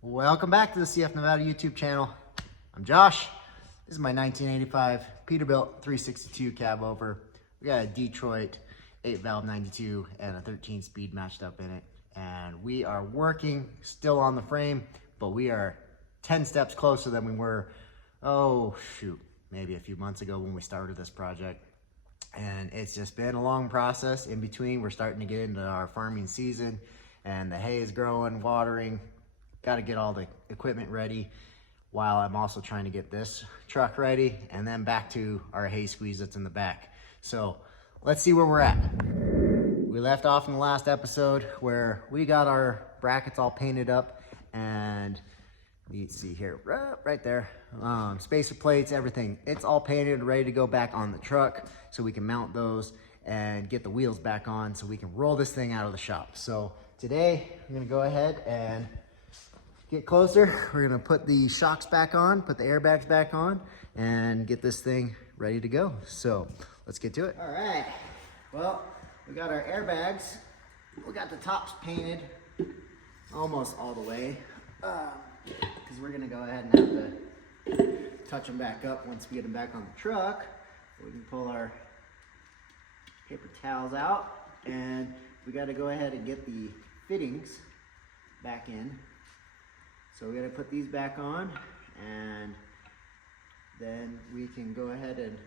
Welcome back to the CF Nevada YouTube channel. I'm Josh. This is my 1985 Peterbilt 362 Cabover. We got a Detroit 8-valve 92 and a 13-speed matched up in it. And we are working still on the frame, but we are 10 steps closer than we were, maybe a few months ago when we started this project. And it's just been a long process. In between, we're starting to get into our farming season and the hay is growing, watering. Got to get all the equipment ready while I'm also trying to get this truck ready and then back to our hay squeeze that's in the back. So let's see where we're at. We left off in the last episode where we got our brackets all painted up, and you see here, right there, spacer plates, everything. It's all painted, ready to go back on the truck so we can mount those and get the wheels back on so we can roll this thing out of the shop. So today I'm gonna go ahead and get closer. We're gonna put the shocks back on, put the airbags back on, and get this thing ready to go. So let's get to it. All right, well, we got our airbags. We got the tops painted almost all the way, because we're gonna go ahead and have to touch them back up once we get them back on the truck. We can pull our paper towels out, and we gotta go ahead and get the fittings back in. So we gotta put these back on, and then we can go ahead and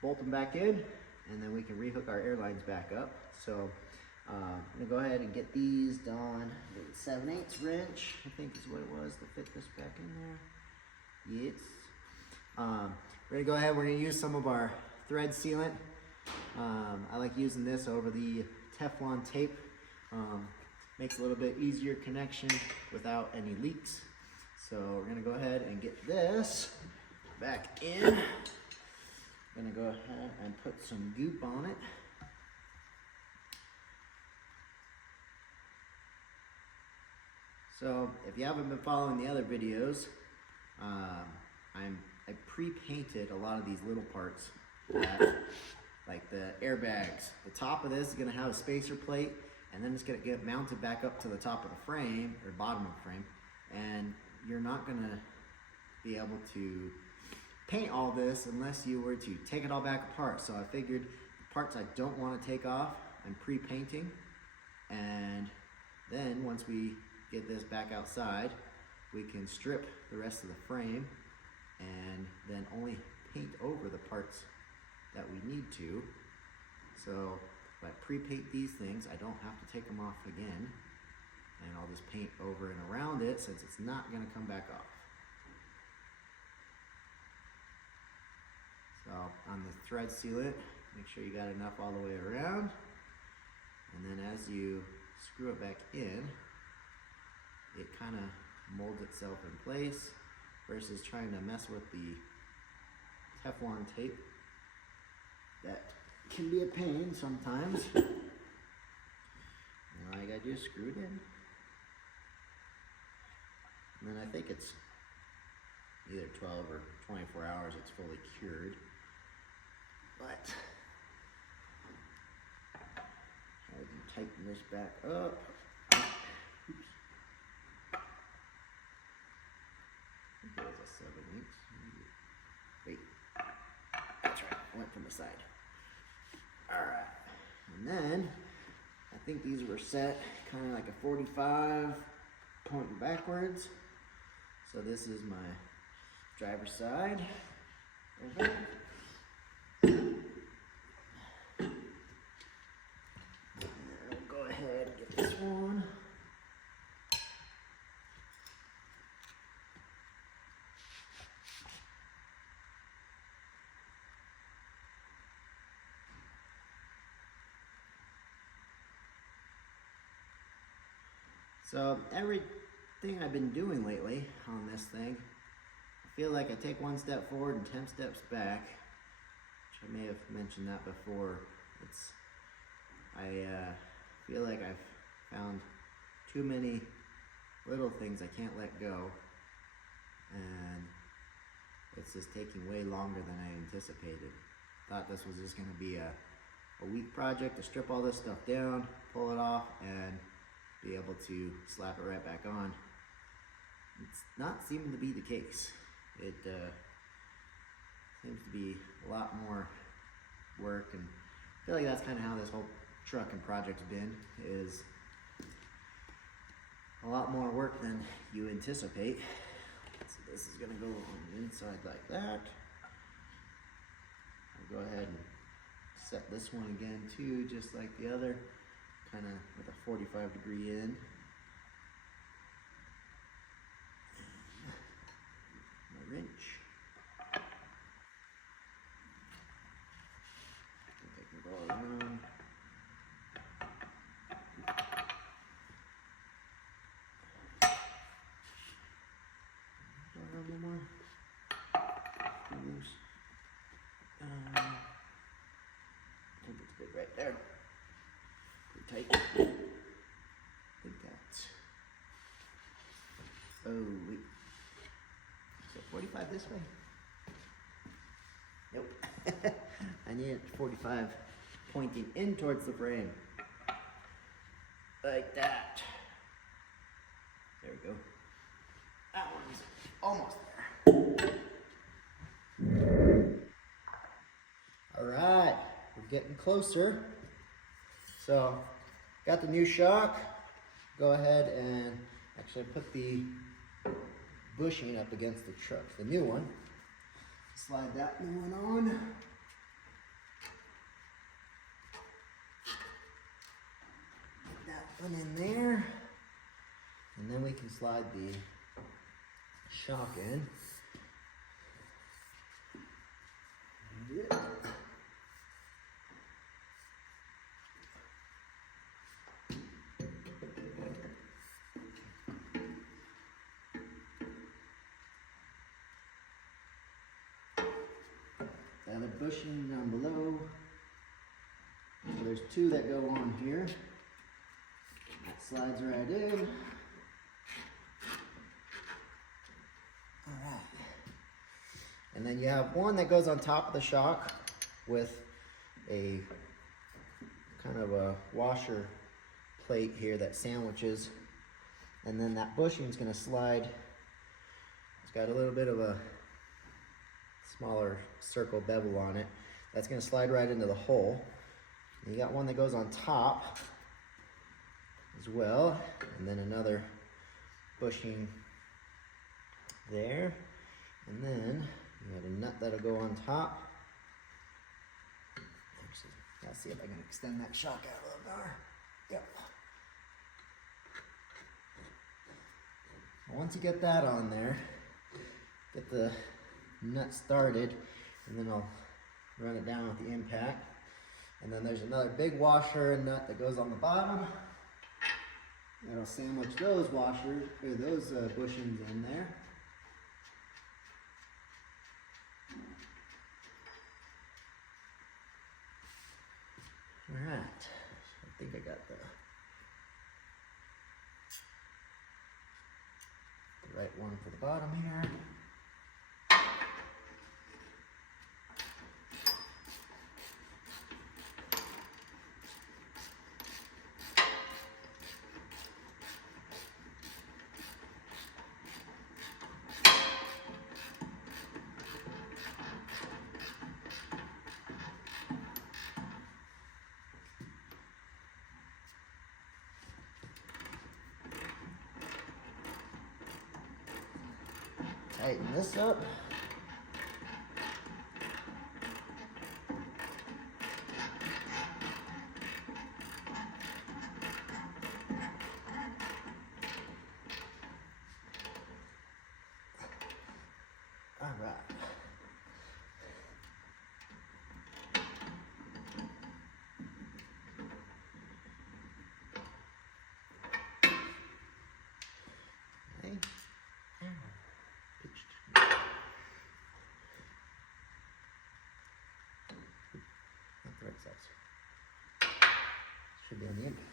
bolt them back in, and then we can rehook our airlines back up. So I'm gonna go ahead and get these done with a 7/8 wrench, I think is what it was, to fit this back in there. Yes. We're gonna go ahead, we're gonna use some of our thread sealant. I like using this over the Teflon tape. Makes a little bit easier connection without any leaks. So we're gonna go ahead and get this back in. I'm gonna go ahead and put some goop on it. So if you haven't been following the other videos, I pre-painted a lot of these little parts, like the airbags. The top of this is gonna have a spacer plate, and then it's gonna get mounted back up to the top of the frame, or bottom of the frame, and you're not gonna be able to paint all this unless you were to take it all back apart. So I figured the parts I don't wanna take off, I'm pre-painting, and then once we get this back outside, we can strip the rest of the frame and then only paint over the parts that we need to. So if I pre-paint these things, I don't have to take them off again, and I'll just paint over and around it since it's not gonna come back off. So on the thread sealant, make sure you got enough all the way around, and then as you screw it back in, it kind of molds itself in place versus trying to mess with the Teflon tape. That can be a pain sometimes. And all I gotta do is screw it in. And then I think it's either 12 or 24 hours it's fully cured. But I can tighten this back up. Oops. I think it was a 7/8. Wait, that's right, I went from the side. All right, and then I think these were set kind of like a 45 pointing backwards. So this is my driver's side. And we'll go ahead and get this one. So everything I've been doing lately on this thing, I feel like I take one step forward and 10 steps back, which I may have mentioned that before. I feel like I've found too many little things I can't let go, and it's just taking way longer than I anticipated. Thought this was just gonna be a week project to strip all this stuff down, pull it off, and be able to slap it right back on. It's not seeming to be the case. It seems to be a lot more work, and I feel like that's kind of how this whole truck and project's been, is a lot more work than you anticipate. So this is gonna go on the inside like that. I'll go ahead and set this one again too, just like the other, kind of with a 45-degree end. My wrench. Take it all around. A little more. Loose. I think it's good right there. Pretty tight. I think that's. Oh wait. So 45 this way? Nope. I need it 45 pointing in towards the frame. Like that. There we go. That one's almost there. All right, we're getting closer. So, got the new shock. Go ahead and actually put the bushing up against the truck, the new one. Slide that new one on. Get that one in there. And then we can slide the shock in. Yeah. The other bushing down below. So there's two that go on here. That slides right in. Alright. And then you have one that goes on top of the shock with a kind of a washer plate here that sandwiches. And then that bushing is going to slide. It's got a little bit of a smaller circle bevel on it. That's going to slide right into the hole. And you got one that goes on top as well. And then another bushing there, and then you got a nut that'll go on top. Let's see if I can extend that shock out a little more. Yep. Once you get that on there, get the nut started, and then I'll run it down with the impact. And then there's another big washer and nut that goes on the bottom. That'll sandwich those washers, or those bushings in there. All right, I think I got the right one for the bottom here. Tighten this up. All right. Okay. Not the right size. Should be on the impact.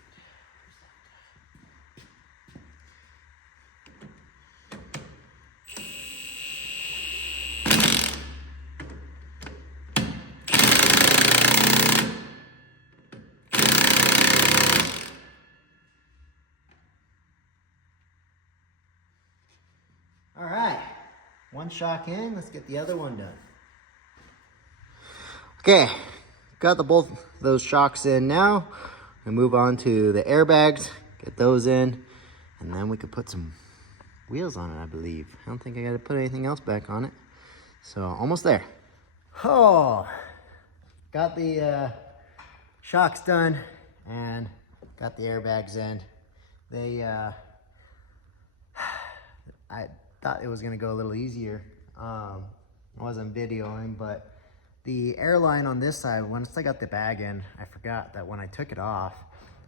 All right, one shock in, let's get the other one done. Okay, got both those shocks in now. And move on to the airbags, get those in, and then we could put some wheels on it, I believe. I don't think I gotta put anything else back on it. So almost there. Oh, got the shocks done and got the airbags in. They, I thought it was gonna go a little easier. I wasn't videoing, but the airline on this side, once I got the bag in, I forgot that when I took it off,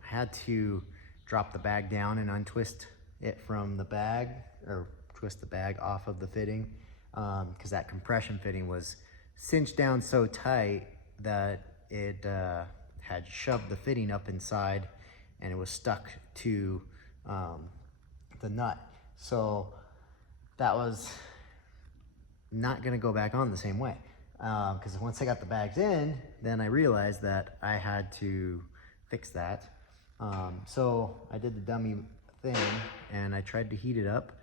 I had to drop the bag down and untwist it from the bag, or twist the bag off of the fitting, because that compression fitting was cinched down so tight that it had shoved the fitting up inside and it was stuck to the nut. So that was not gonna go back on the same way. Because once I got the bags in, then I realized that I had to fix that. So I did the dummy thing and I tried to heat it up,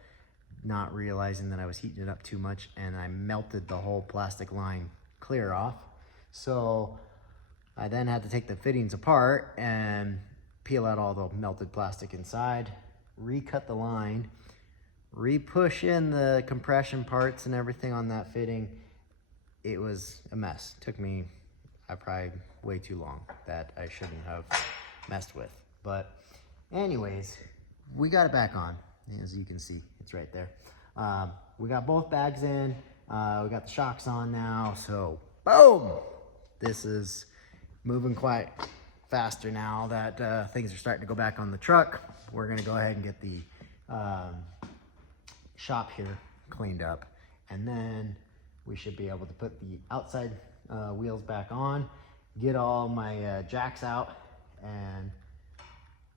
not realizing that I was heating it up too much, and I melted the whole plastic line clear off. So I then had to take the fittings apart and peel out all the melted plastic inside, recut the line, re-push in the compression parts and everything on that fitting. It was a mess. Took me probably way too long that I shouldn't have messed with. But anyways, we got it back on. As you can see, it's right there. We got both bags in. We got the shocks on now. So boom! This is moving quite faster now that things are starting to go back on the truck. We're gonna go ahead and get the shop here cleaned up, and then we should be able to put the outside wheels back on, get all my jacks out, and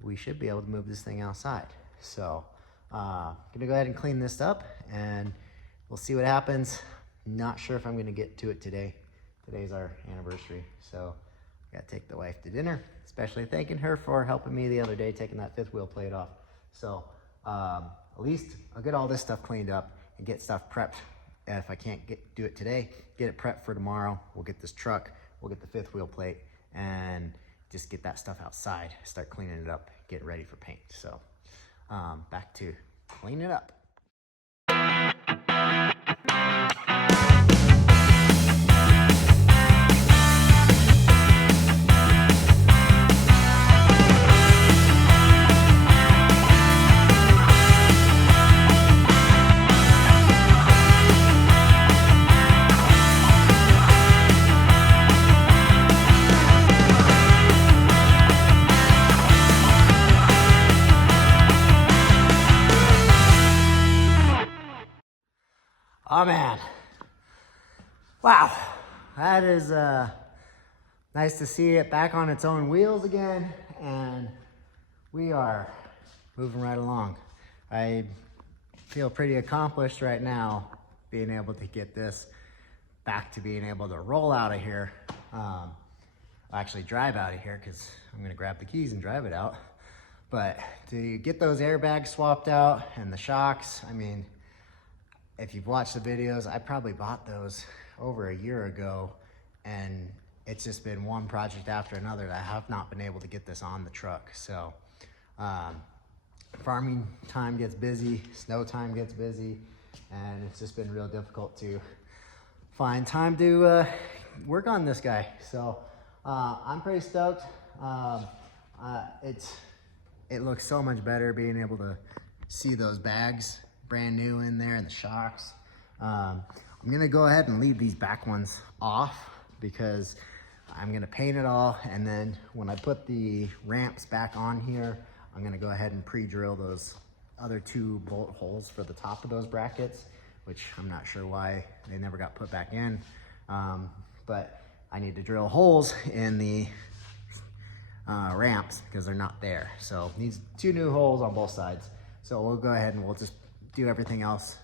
we should be able to move this thing outside. So gonna go ahead and clean this up and we'll see what happens. Not sure if I'm gonna get to it today. Today's our anniversary, so I gotta take the wife to dinner, especially thanking her for helping me the other day taking that fifth wheel plate off. So at least I'll get all this stuff cleaned up and get stuff prepped. If I can't do it today, get it prepped for tomorrow. We'll get this truck, we'll get the fifth wheel plate, and just get that stuff outside, start cleaning it up, get ready for paint. So back to clean it up. Oh man, wow, that is nice to see it back on its own wheels again, and we are moving right along. I feel pretty accomplished right now being able to get this back to being able to roll out of here. Actually drive out of here, because I'm gonna grab the keys and drive it out. But to get those airbags swapped out and the shocks, I mean, if you've watched the videos, I probably bought those over a year ago, and it's just been one project after another that I have not been able to get this on the truck. So farming time gets busy, snow time gets busy, and it's just been real difficult to find time to work on this guy. So I'm pretty stoked. It looks so much better being able to see those bags brand new in there and the shocks. I'm gonna go ahead and leave these back ones off because I'm gonna paint it all, and then when I put the ramps back on here, I'm gonna go ahead and pre-drill those other two bolt holes for the top of those brackets, which I'm not sure why they never got put back in. But I need to drill holes in the ramps because they're not there. So needs 2 new holes on both sides. So we'll go ahead and we'll just do everything else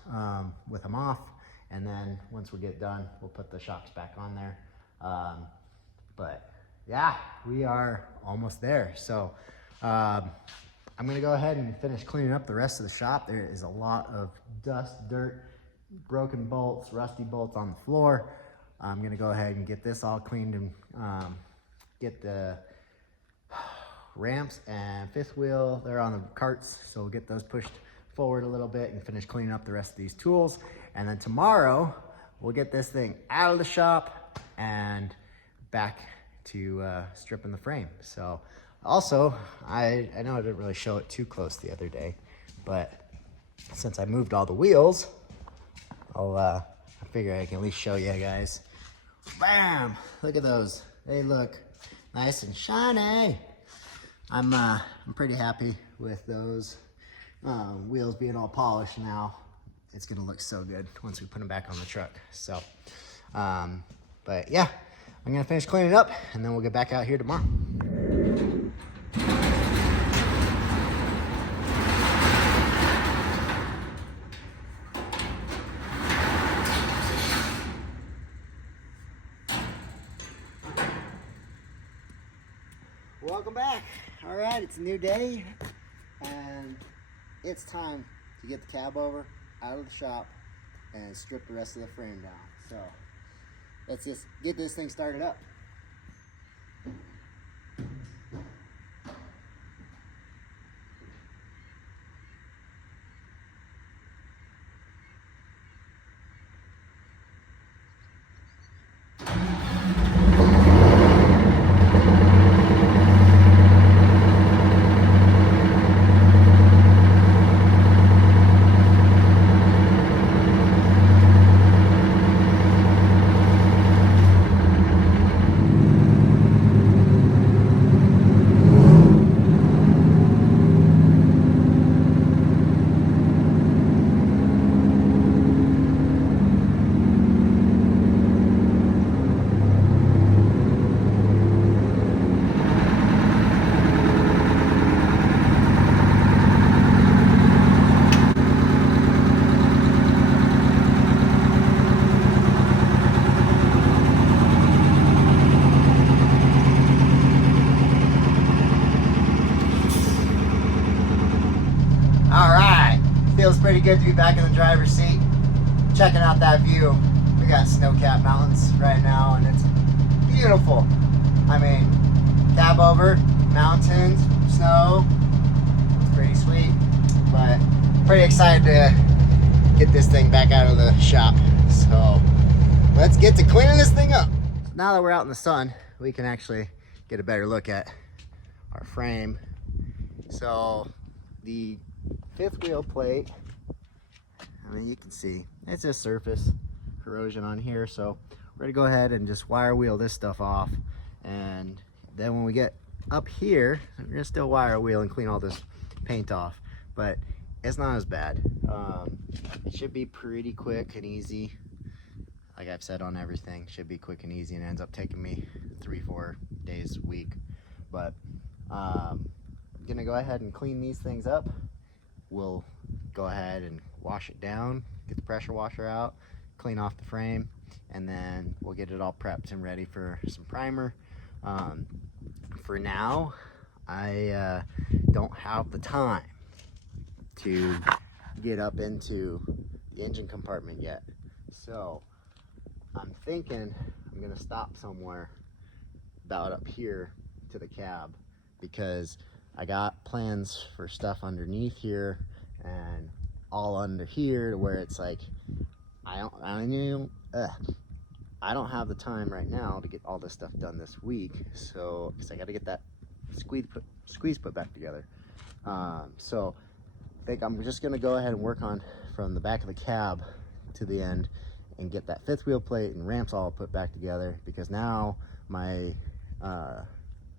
with them off, and then once we get done, we'll put the shocks back on there. But yeah, we are almost there. So I'm gonna go ahead and finish cleaning up the rest of the shop. There is a lot of dust, dirt, broken bolts, rusty bolts on the floor. I'm gonna go ahead and get this all cleaned and get the ramps and fifth wheel. They're on the carts, so we'll get those pushed forward a little bit and finish cleaning up the rest of these tools. And then tomorrow, we'll get this thing out of the shop and back to stripping the frame. So also, I know I didn't really show it too close the other day, but since I moved all the wheels, I figure I can at least show you guys. Bam! Look at those. They look nice and shiny. I'm pretty happy with those wheels being all polished now. It's gonna look so good once we put them back on the truck. So, but yeah, I'm gonna finish cleaning up and then we'll get back out here tomorrow. Welcome back. All right, it's a new day and it's time to get the Cabover out of the shop and strip the rest of the frame down. So let's just get this thing started up. All right, feels pretty good to be back in the driver's seat, checking out that view. We got snow-capped mountains right now, and it's beautiful. I mean, Cabover, mountains, snow, it's pretty sweet, but pretty excited to get this thing back out of the shop. So let's get to cleaning this thing up. Now that we're out in the sun, we can actually get a better look at our frame. So the fifth wheel plate, I mean, you can see it's just surface corrosion on here, so we're gonna go ahead and just wire wheel this stuff off, and then when we get up here, we're gonna still wire wheel and clean all this paint off, but it's not as bad. It should be pretty quick and easy. Like I've said on everything, should be quick and easy, and it ends up taking me 3-4 days a week. But I'm gonna go ahead and clean these things up. We'll go ahead and wash it down, get the pressure washer out, clean off the frame, and then we'll get it all prepped and ready for some primer. For now, I don't have the time to get up into the engine compartment yet. So I'm thinking I'm gonna stop somewhere about up here to the cab, because I got plans for stuff underneath here and all under here, to where it's like I don't have the time right now to get all this stuff done this week. So because I got to get that squeeze put back together. So I think I'm just gonna go ahead and work on from the back of the cab to the end and get that fifth wheel plate and ramps all put back together, because now my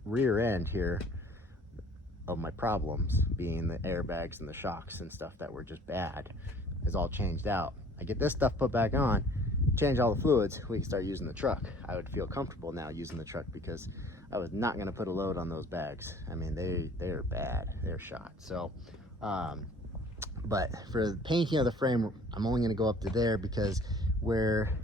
rear end here of my problems, being the airbags and the shocks and stuff that were just bad, is all changed out. I get this stuff put back on, change all the fluids, we can start using the truck. I would feel comfortable now using the truck, because I was not going to put a load on those bags. I mean, they're bad, they're shot. So but for the painting of the frame, I'm only going to go up to there, because where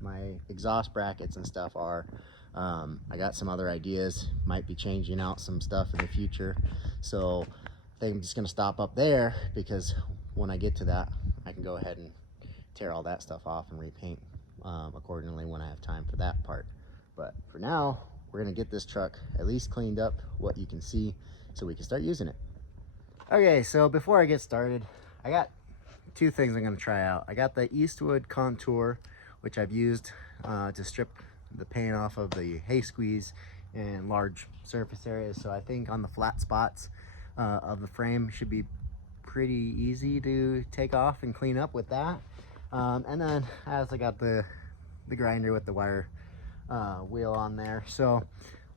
my exhaust brackets and stuff are, I got some other ideas, might be changing out some stuff in the future. So I think I'm just gonna stop up there because when I get to that, I can go ahead and tear all that stuff off and repaint accordingly when I have time for that part. But for now, we're gonna get this truck at least cleaned up, what you can see, so we can start using it. Okay, so before I get started, I got two things I'm gonna try out. I got the Eastwood Contour, which I've used to strip the paint off of the hay squeeze in large surface areas. So I think on the flat spots of the frame should be pretty easy to take off and clean up with that. And then I also got the grinder with the wire wheel on there. So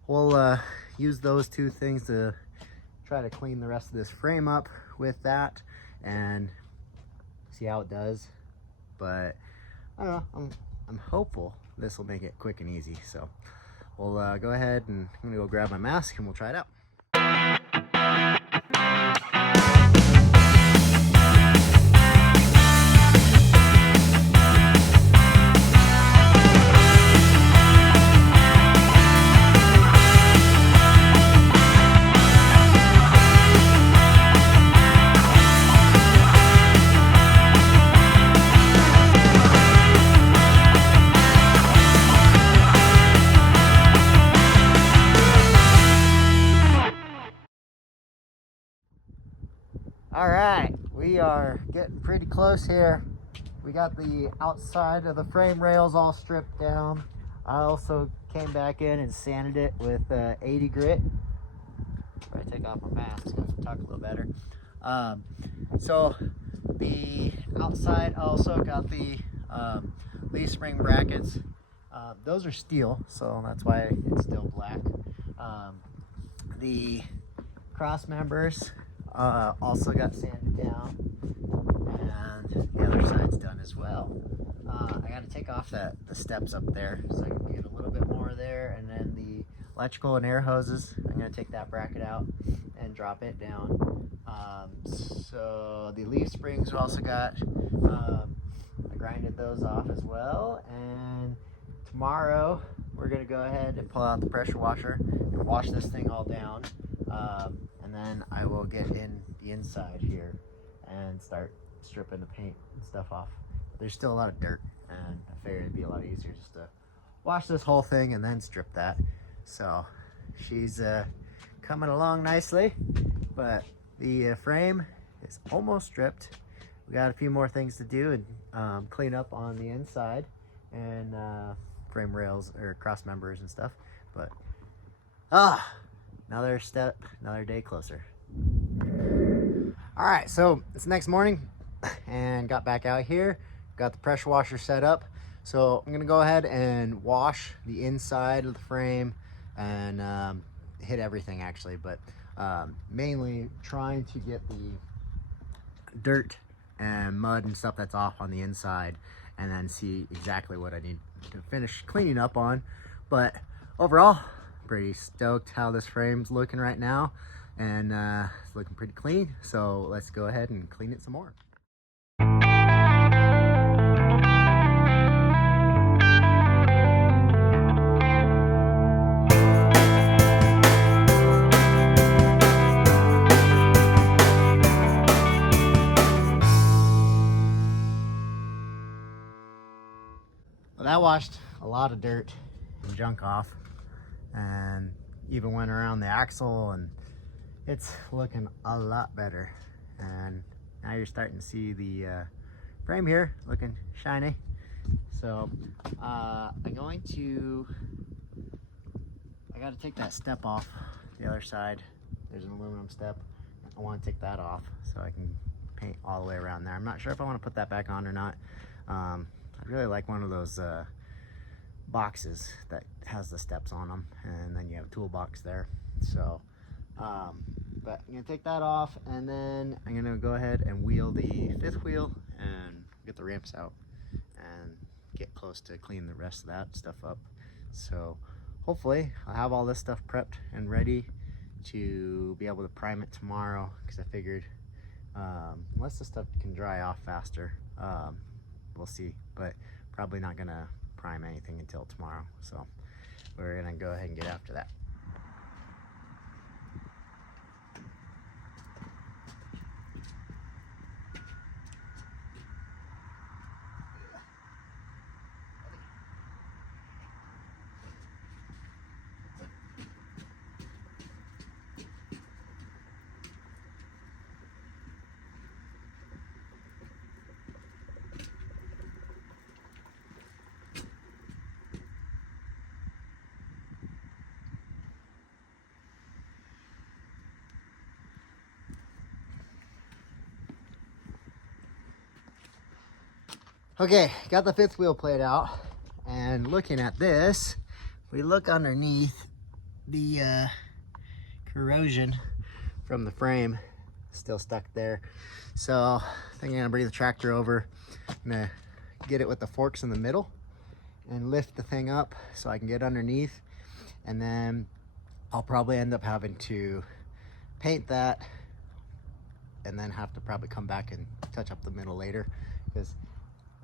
we'll use those two things to try to clean the rest of this frame up with that and see how it does. But I don't know, I'm hopeful this will make it quick and easy. So we'll go ahead and I'm gonna go grab my mask and we'll try it out. All right, we are getting pretty close here. We got the outside of the frame rails all stripped down. I also came back in and sanded it with 80 grit. If I take off my mask, I can talk a little better. So the outside also got the leaf spring brackets. Those are steel, so that's why it's still black. The cross members also got sanded down, and the other side's done as well. I got to take off the steps up there so I can get a little bit more there, and then the electrical and air hoses, I'm going to take that bracket out and drop it down. So the leaf springs also got, I grinded those off as well, and tomorrow we're going to go ahead and pull out the pressure washer and wash this thing all down. And then I will get in the inside here and start stripping the paint and stuff off. There's still a lot of dirt, and I figured it'd be a lot easier just to wash this whole thing and then strip that. So she's coming along nicely, but the frame is almost stripped. We got a few more things to do and clean up on the inside and frame rails or cross members and stuff. But another step, another day closer. All right, so it's next morning and got back out here, got the pressure washer set up. So I'm gonna go ahead and wash the inside of the frame and hit everything actually, but mainly trying to get the dirt and mud and stuff that's off on the inside, and then see exactly what I need to finish cleaning up on. But overall, pretty stoked how this frame's looking right now, and it's looking pretty clean. So let's go ahead and clean it some more. Well, that washed a lot of dirt and junk off, and even went around the axle, and it's looking a lot better. And now you're starting to see the frame here looking shiny. So I got to take that step off the other side. There's an aluminum step. I want to take that off so I can paint all the way around there. I'm not sure if I want to put that back on or not. I'd really like one of those boxes that has the steps on them, and then you have a toolbox there. So but I'm gonna take that off, and then I'm gonna go ahead and wheel the fifth wheel and get the ramps out and get close to clean the rest of that stuff up. So hopefully I'll have all this stuff prepped and ready to be able to prime it tomorrow, because I figured unless the stuff can dry off faster, we'll see, but probably not gonna prime anything until tomorrow. So we're gonna go ahead and get after that. Okay, got the fifth wheel plate out, and looking at this, we look underneath the corrosion from the frame still stuck there. So I think I'm gonna bring the tractor over. I'm gonna get it with the forks in the middle and lift the thing up so I can get underneath, and then I'll probably end up having to paint that and then have to probably come back and touch up the middle later, because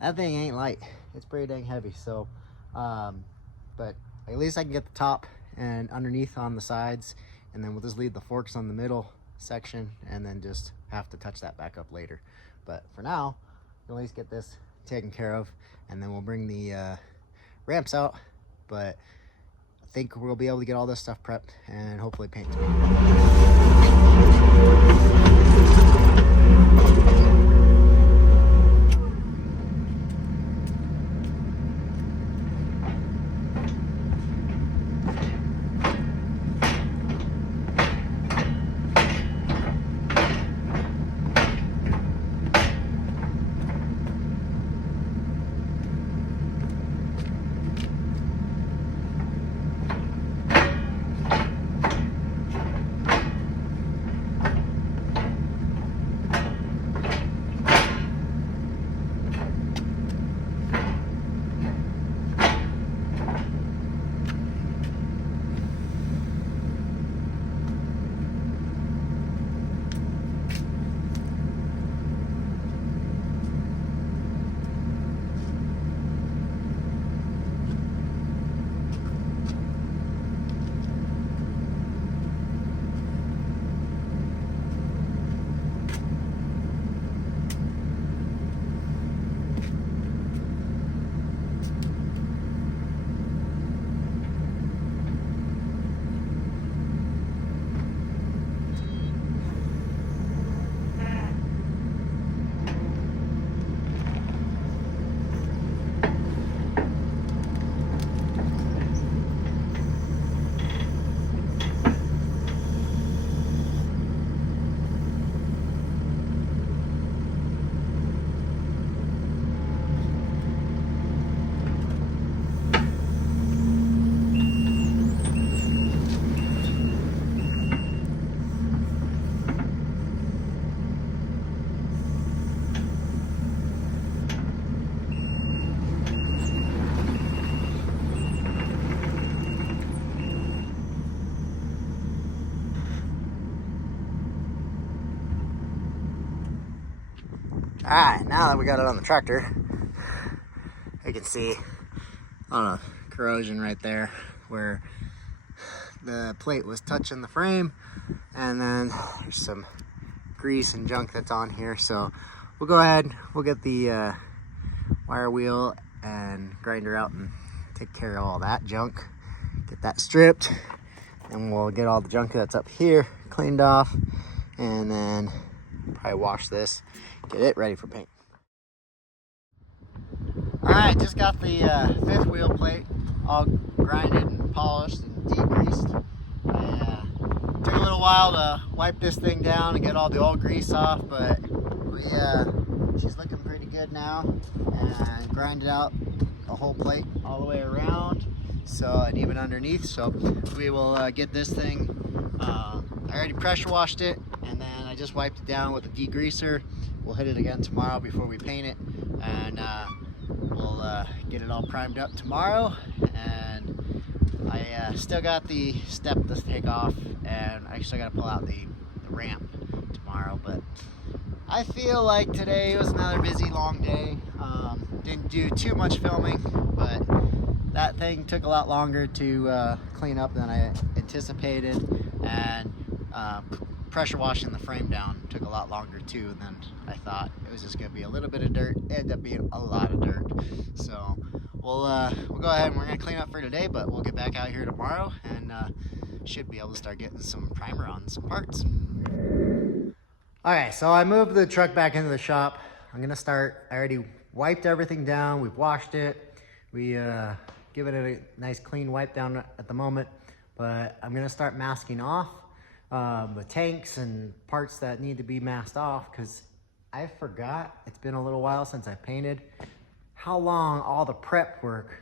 that thing ain't light. It's pretty dang heavy. So but at least I can get the top and underneath on the sides, and then we'll just leave the forks on the middle section and then just have to touch that back up later. But for now, we'll at least get this taken care of, and then we'll bring the ramps out. But I think we'll be able to get all this stuff prepped and hopefully paint tomorrow. All right, now that we got it on the tractor, you can see on a corrosion right there where the plate was touching the frame, and then there's some grease and junk that's on here. So we'll go ahead, we'll get the wire wheel and grinder out and take care of all that junk, get that stripped, and we'll get all the junk that's up here cleaned off, and then probably wash this, get it ready for paint. All right, just got the fifth wheel plate all grinded and polished and degreased. Took a little while to wipe this thing down and get all the old grease off, but she's looking pretty good now, and grinded out the whole plate all the way around, so, and even underneath. So we will get this thing, I already pressure washed it, and then I just wiped it down with a degreaser. We'll hit it again tomorrow before we paint it, and we'll get it all primed up tomorrow. And I still got the step to take off, and I still got to pull out the ramp tomorrow. But I feel like today was another busy, long day. Didn't do too much filming, but that thing took a lot longer to clean up than I anticipated, and pressure washing the frame down took a lot longer too than I thought. It was just gonna be a little bit of dirt. It ended up being a lot of dirt. So we'll go ahead and we're gonna clean up for today, but we'll get back out here tomorrow, and should be able to start getting some primer on some parts. All right, so I moved the truck back into the shop. I'm gonna start. I already wiped everything down. We've washed it. We give it a nice clean wipe down at the moment, but I'm gonna start masking off the tanks and parts that need to be masked off, because I forgot. It's been a little while since I painted. how long all the prep work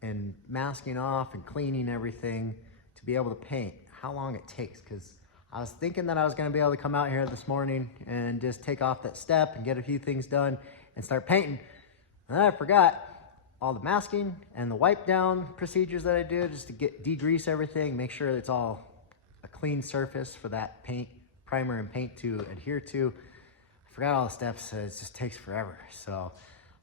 and masking off and cleaning everything to be able to paint, how long it takes. Because I was thinking that I was going to be able to come out here this morning and just take off that step and get a few things done and start painting. And then I forgot all the masking and the wipe down procedures that I do just to degrease everything, make sure it's all a clean surface for that paint, primer and paint to adhere to. I forgot all the steps, it just takes forever. So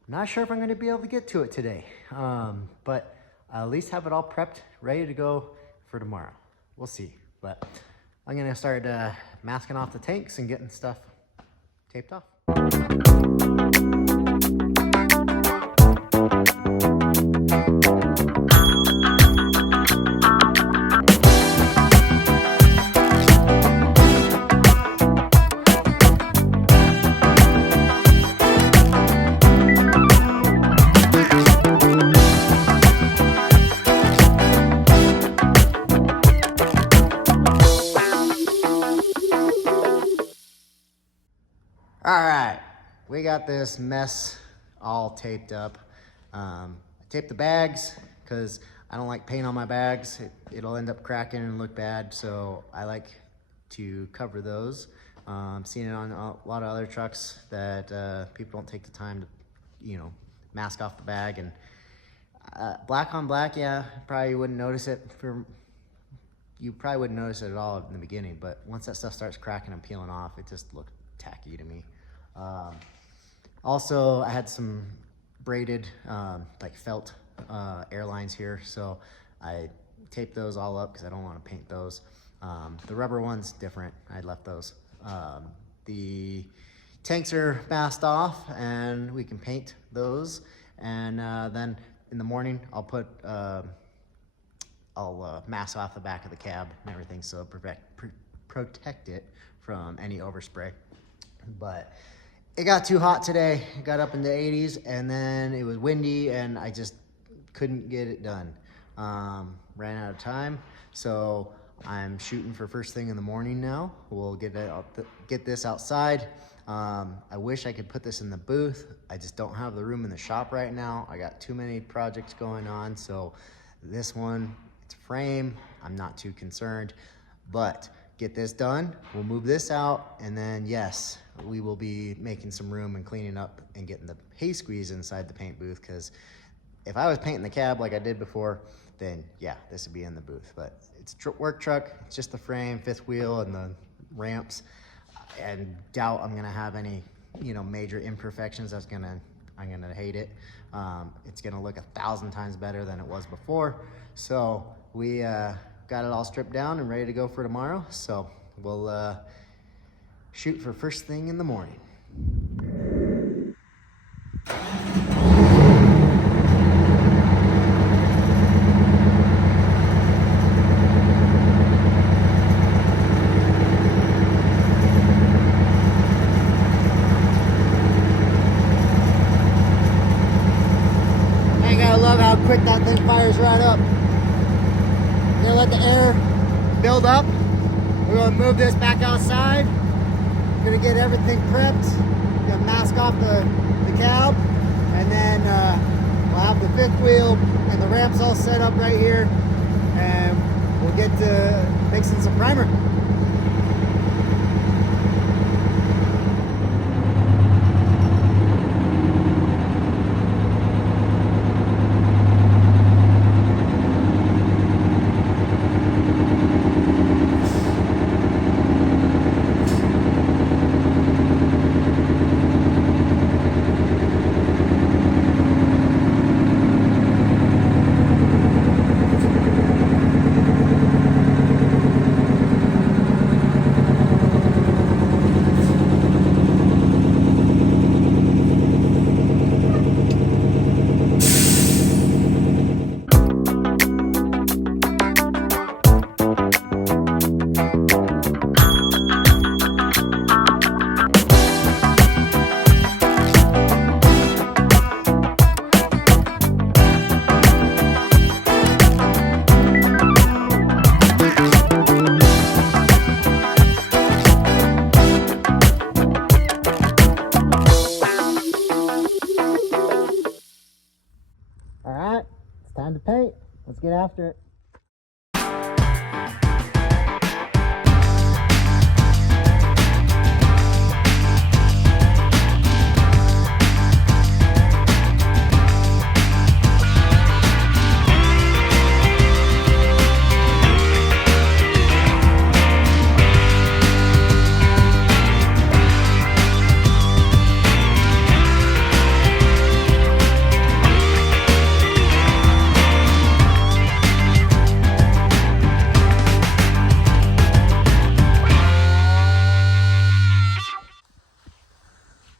I'm not sure if I'm gonna be able to get to it today, but I'll at least have it all prepped, ready to go for tomorrow. We'll see, but I'm gonna start masking off the tanks and getting stuff taped off. All right, we got this mess all taped up. I taped the bags because I don't like paint on my bags. It'll end up cracking and look bad, so I like to cover those. I'm seeing it on a lot of other trucks that people don't take the time to, mask off the bag. And black on black, yeah, probably wouldn't notice it. You probably wouldn't notice it at all in the beginning, but once that stuff starts cracking and peeling off, it just looked tacky to me. Also, I had some braided, like felt airlines here, so I taped those all up because I don't want to paint those. The rubber one's different. I left those. The tanks are masked off, and we can paint those. And then in the morning, I'll mask off the back of the cab and everything, so protect it from any overspray. But it got too hot today. It got up in the 80s, and then it was windy, and I just couldn't get it done. Ran out of time, so I'm shooting for first thing in the morning now. We'll get this outside. I wish I could put this in the booth. I just don't have the room in the shop right now. I got too many projects going on, so this one, it's a frame. I'm not too concerned, but get this done. We'll move this out, and then yes, we will be making some room and cleaning up and getting the hay squeeze inside the paint booth, because if I was painting the cab like I did before, then yeah, this would be in the booth. But it's a work truck. It's just the frame, fifth wheel, and the ramps. I doubt I'm gonna have any, major imperfections. I'm gonna hate it. It's gonna look 1,000 times better than it was before. So we got it all stripped down and ready to go for tomorrow. So we'll shoot for first thing in the morning. I gotta love how quick that thing fires right up. Gonna let the air build up. We're gonna move this back outside. Gonna get everything prepped. Gonna mask off the cab, and then we'll have the fifth wheel and the ramps all set up right here, and we'll get to mixing some primer. get after it.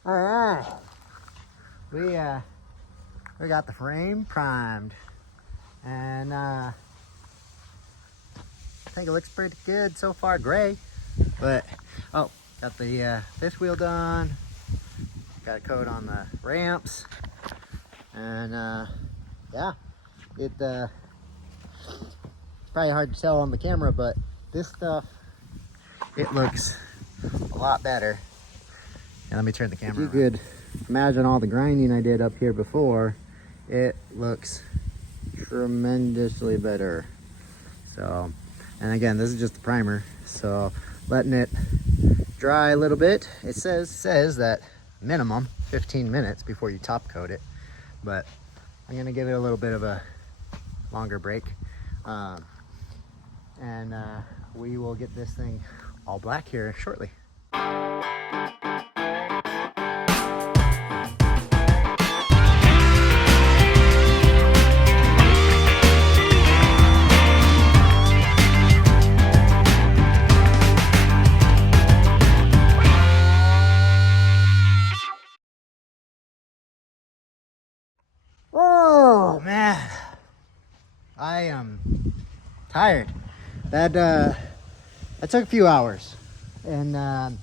All right, we got the frame primed, and I think it looks pretty good so far. Gray, but oh, got the fifth wheel done. Got a coat on the ramps, and yeah, it's probably hard to tell on the camera, but this stuff, it looks a lot better. And let me turn the camera around. If you could imagine all the grinding I did up here before, it looks tremendously better. So, and again, this is just the primer, so letting it dry a little bit. It says that minimum 15 minutes before you top coat it, but I'm gonna give it a little bit of a longer break, and we will get this thing all black here shortly. Oh man, I am tired. That took a few hours, and I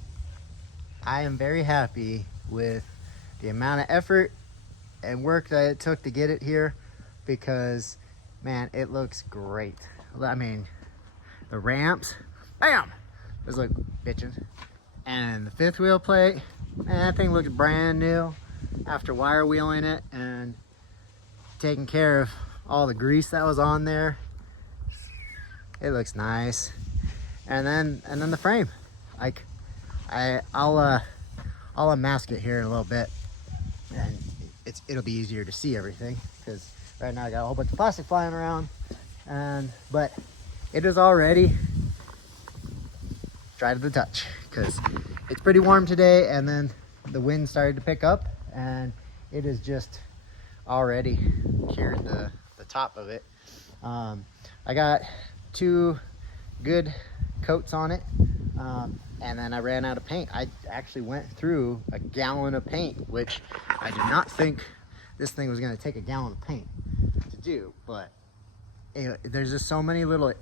am very happy with the amount of effort and work that it took to get it here, because man, it looks great. I mean, the ramps, bam, those look bitchin', and the fifth wheel plate, man, that thing looks brand new after wire wheeling it and taking care of all the grease that was on there. It looks nice. And then the frame, like I'll unmask it here in a little bit, and it'll be easier to see everything, because right now I got a whole bunch of plastic flying around, but it is already dry to the touch, because it's pretty warm today, and then the wind started to pick up, and it is just already cured the top of it. I got 2 good coats on it, and then I ran out of paint. I actually went through a gallon of paint, which I did not think this thing was going to take a gallon of paint to do, but there's just so many little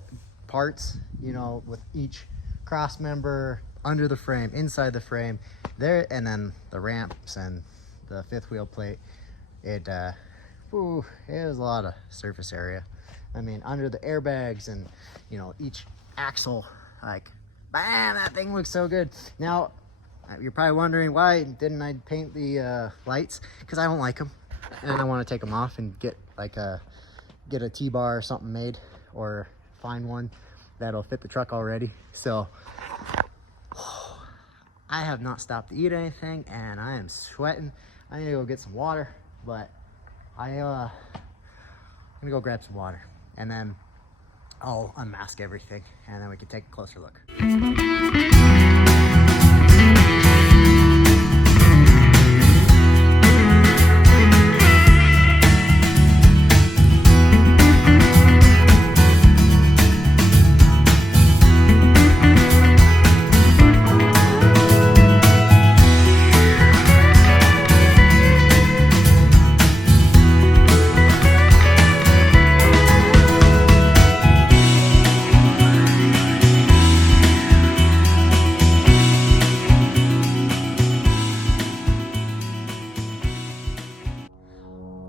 parts, you know, with each cross member, under the frame, inside the frame there, and then the ramps and the fifth wheel plate. It was a lot of surface area. I mean, under the airbags and, you know, each axle, like, bam, that thing looks so good. Now, you're probably wondering, why didn't I paint the lights? Because I don't like them, and I want to take them off and get like get a T-bar or something made, or find one that'll fit the truck already. So I have not stopped to eat anything, and I am sweating. I need to go get some water, but I'm gonna go grab some water, and then I'll unmask everything, and then we can take a closer look.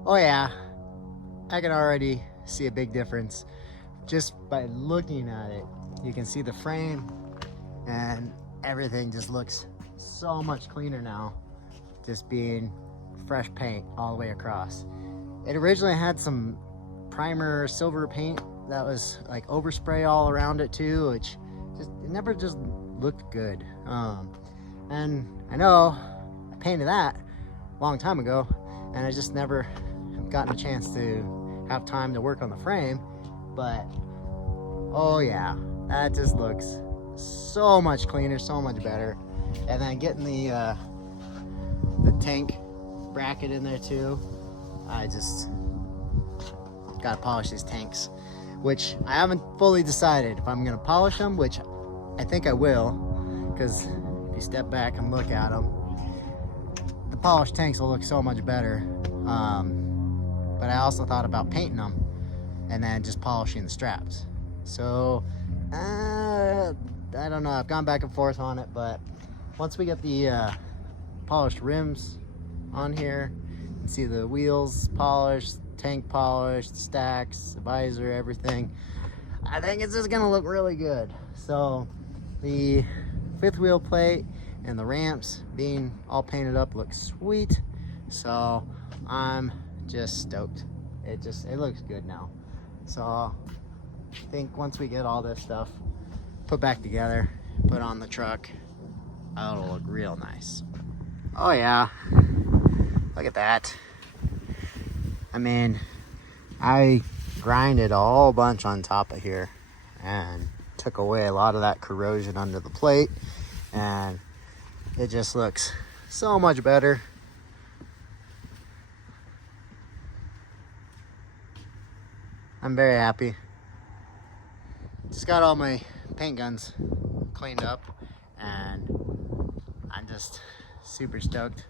Oh yeah, I can already see a big difference just by looking at it. You can see the frame, and everything just looks so much cleaner now, just being fresh paint all the way across. It originally had some primer silver paint that was like overspray all around it too, which it never just looked good. And I know I painted that a long time ago, and I just never have gotten a chance to have time to work on the frame. But oh yeah, that just looks so much cleaner, so much better. And then getting the tank bracket in there too. I just gotta polish these tanks, which I haven't fully decided if I'm gonna polish them, which I think I will, because if you step back and look at them, the polished tanks will look so much better. But I also thought about painting them and then just polishing the straps. So I don't know, I've gone back and forth on it, but once we get the polished rims on here, you see the wheels polished, tank polished, stacks, the visor, everything, I think it's just gonna look really good. So the fifth wheel plate and the ramps being all painted up looks sweet. So I'm just stoked. It looks good now. So I think once we get all this stuff put back together, put on the truck, it'll look real nice. Oh yeah, look at that. I mean, I grinded a whole bunch on top of here and took away a lot of that corrosion under the plate, and it just looks so much better. I'm very happy. Just got all my paint guns cleaned up, and I'm just super stoked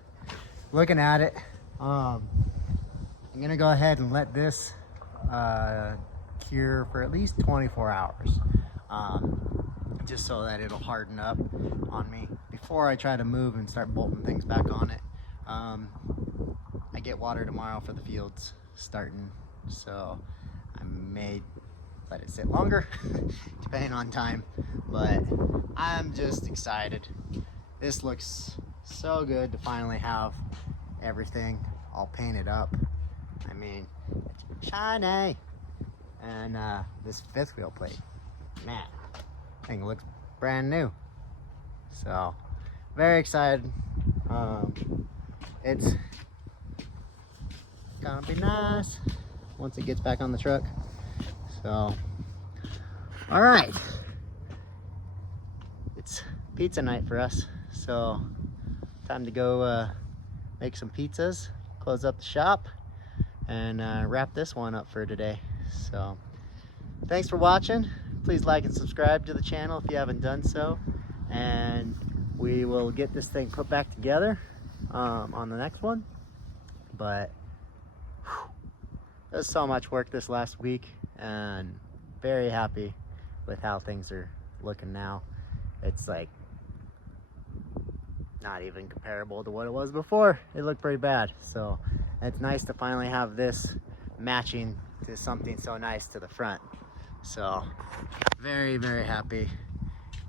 looking at it. I'm gonna go ahead and let this cure for at least 24 hours, just so that it'll harden up on me before I try to move and start bolting things back on it. I get water tomorrow for the fields starting, so I may let it sit longer depending on time, but I'm just excited. This looks so good to finally have everything all painted up. I mean, it's shiny. And this fifth wheel plate, man, thing looks brand new. So very excited. It's gonna be nice once it gets back on the truck. So all right, it's pizza night for us, so time to go make some pizzas, close up the shop, and wrap this one up for today. So thanks for watching. Please like and subscribe to the channel if you haven't done so, and we will get this thing put back together on the next one. But there's so much work this last week, and very happy with how things are looking now. It's like not even comparable to what it was before. It looked pretty bad, so it's nice to finally have this matching to something so nice to the front. So very, very happy.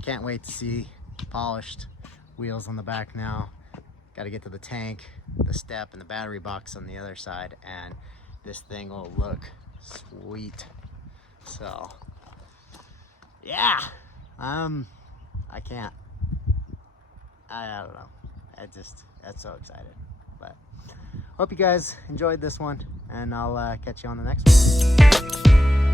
Can't wait to see polished wheels on the back now. Got to get to the tank, the step, and the battery box on the other side, and this thing will look sweet. So yeah, I can't, I don't know, that's so excited. But hope you guys enjoyed this one, and I'll catch you on the next one.